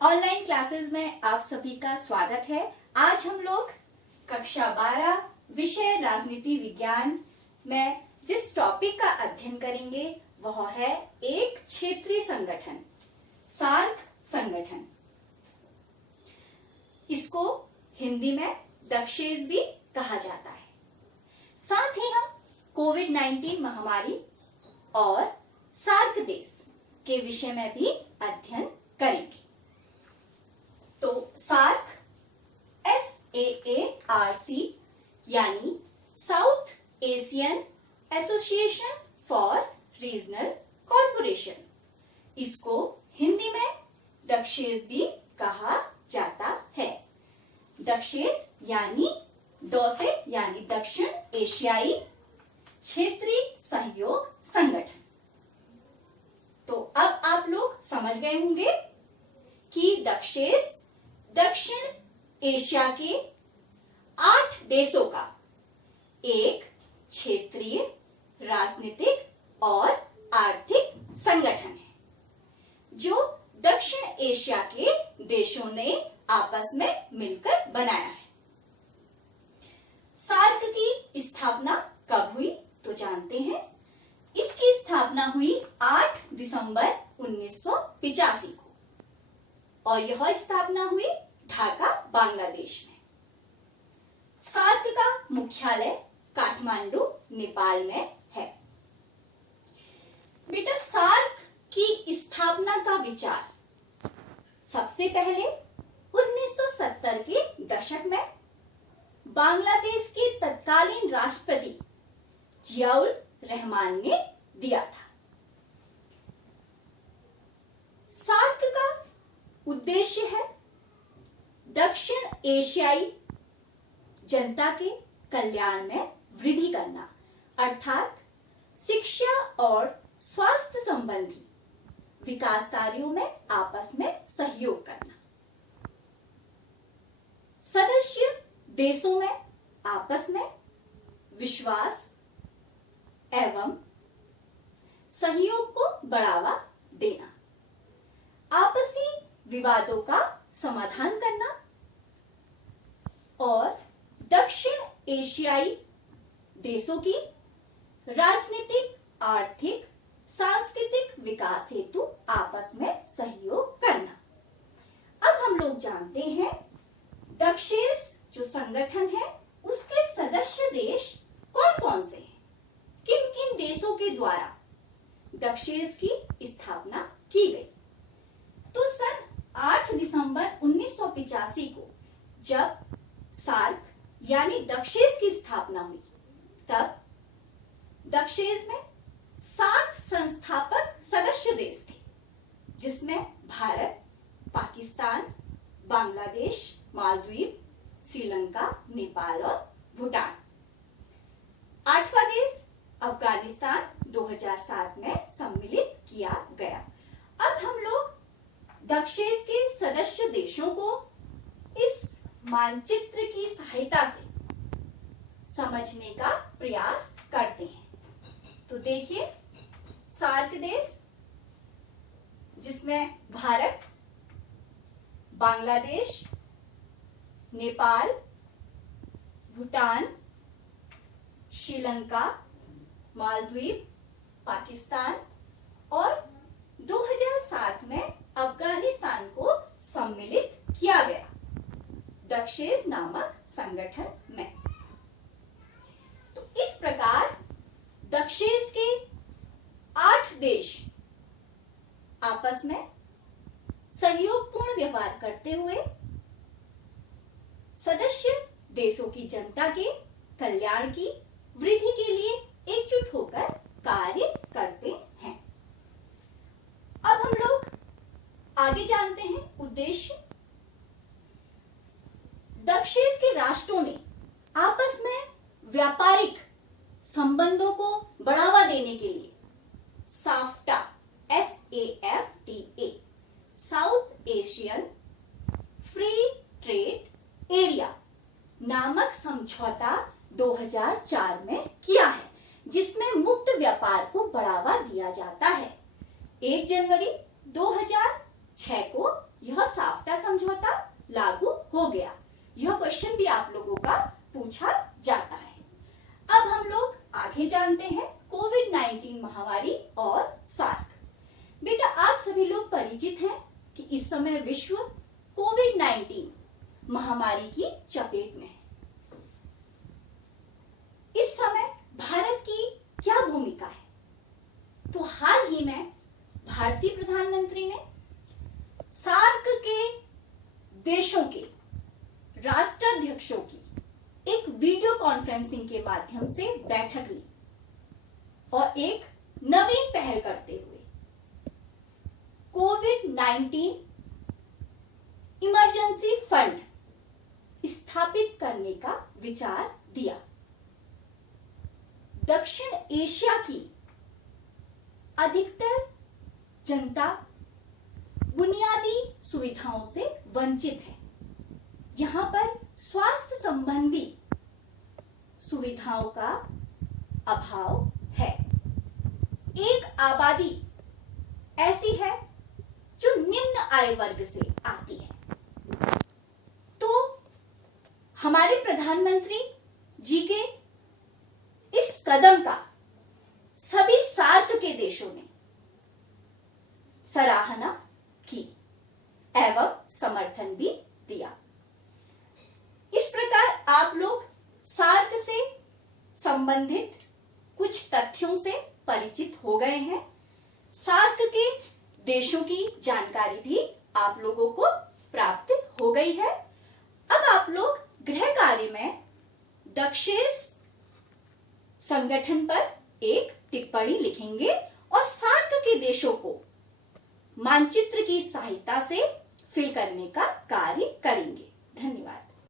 Online classes में आप सभी का स्वागत है। आज हम लोग कक्षा 12 विषय राजनीति विज्ञान में जिस टॉपिक का अध्ययन करेंगे वह है एक क्षेत्रीय संगठन, सार्क संगठन। इसको हिंदी में दक्षेस भी कहा जाता है। साथ ही हम कोविड-19 महामारी और सार्क देश के विषय में भी अध्ययन करेंगे। तो सार्क SAARC यानी south Asian association for regional corporation, इसको हिंदी में दक्षेस भी कहा जाता है। दक्षेस यानी यानी दक्षिण एशियाई क्षेत्रीय सहयोग संगठन। तो अब आप लोग समझ गए होंगे कि दक्षेस दक्षिण एशिया के 8 देशों का एक क्षेत्रीय राजनीतिक और आर्थिक संगठन है, जो दक्षिण एशिया के देशों ने आपस में मिलकर बनाया है। सार्क की स्थापना कब हुई तो जानते हैं। इसकी स्थापना हुई 8 दिसंबर 1985 को और यह स्थापना हुई ढाका, बांग्लादेश में। सार्क का मुख्यालय काठमांडू, नेपाल में है। बेटा, सार्क की स्थापना का विचार सबसे पहले 1970 के दशक में बांग्लादेश के तत्कालीन राष्ट्रपति जियाउल रहमान ने दिया था। सार्क का उद्देश्य है दक्षिण एशियाई जनता के कल्याण में वृद्धि करना, अर्थात शिक्षा और स्वास्थ्य संबंधी विकास कार्यों में आपस में सहयोग करना। सदस्य देशों में आपस में विश्वास एवं सहयोग को बढ़ावा देना, आपसी विवादों का समाधान करना और दक्षिण एशियाई देशों की राजनीतिक, आर्थिक, सांस्कृतिक विकास हेतु आपस में सहयोग करना। अब हम लोग जानते हैं दक्षेस जो संगठन है उसके सदस्य देश कौन कौन से हैं, किन किन देशों के द्वारा दक्षेस की स्थापना की गई। तो सन 8 दिसंबर 1985 को जब सार्क यानी दक्षेस की स्थापना हुई, तब दक्षेस में 7 संस्थापक सदस्य देश थे, जिसमें भारत, पाकिस्तान, बांग्लादेश, मालदीव, श्रीलंका, नेपाल और भूटान। 8वां देश अफगानिस्तान 2007 में सम्मिलित किया गया। अब हम लोग दक्षेस के सदस्य देशों को इस मानचित्र की सहायता से समझने का प्रयास करते हैं। तो देखिए, सार्क देश जिसमें भारत, बांग्लादेश, नेपाल, भूटान, श्रीलंका, मालदीव, पाकिस्तान और 2007 में अफगानिस्तान को सम्मिलित किया गया दक्षेस नामक संगठन में। तो इस प्रकार दक्षेस के 8 देश आपस में सहयोगपूर्ण व्यवहार करते हुए सदस्य देशों की जनता के कल्याण की वृद्धि के लिए एकजुट होकर कार्य करते हैं। अब हम लोग आगे जानते हैं उद्देश्य। दक्षेस के राष्ट्रों ने आपस में व्यापारिक संबंधों को बढ़ावा देने के लिए SAFTA SAFTA south Asian free trade area नामक समझौता 2004 में किया है, जिसमें मुक्त व्यापार को बढ़ावा दिया जाता है। 1 जनवरी 2006 को यह साफ्टा समझौता लागू हो गया। यह क्वेश्चन भी आप लोगों का पूछा जाता है। अब हम लोग आगे जानते हैं कोविड-19 महामारी और सार्क। बेटा आप सभी लोग परिचित हैं कि इस समय विश्व कोविड-19 महामारी की चपेट में है। इस समय भारत की क्या भूमिका है? तो हाल ही में भारतीय प्रधानमंत्री ने सार्क के देशों के राष्ट्राध्यक्षों की एक वीडियो कॉन्फ्रेंसिंग के माध्यम से बैठक ली और एक नवीन पहल करते हुए कोविड-19 इमरजेंसी फंड स्थापित करने का विचार दिया। दक्षिण एशिया की अधिकतर जनता बुनियादी सुविधाओं से वंचित है। यहां पर स्वास्थ्य संबंधी सुविधाओं का अभाव है। एक आबादी ऐसी है जो निम्न आय वर्ग से आती है। तो हमारे प्रधानमंत्री जी के इस कदम का सभी सार्क के देशों ने सराहना की एवं समर्थन भी दिया। इस प्रकार आप लोग सार्क से संबंधित कुछ तथ्यों से परिचित हो गए हैं। सार्क के देशों की जानकारी भी आप लोगों को प्राप्त हो गई है। अब आप लोग गृह कार्य में दक्षेस संगठन पर एक टिप्पणी लिखेंगे और सार्क के देशों को मानचित्र की सहायता से फिल करने का कार्य करेंगे।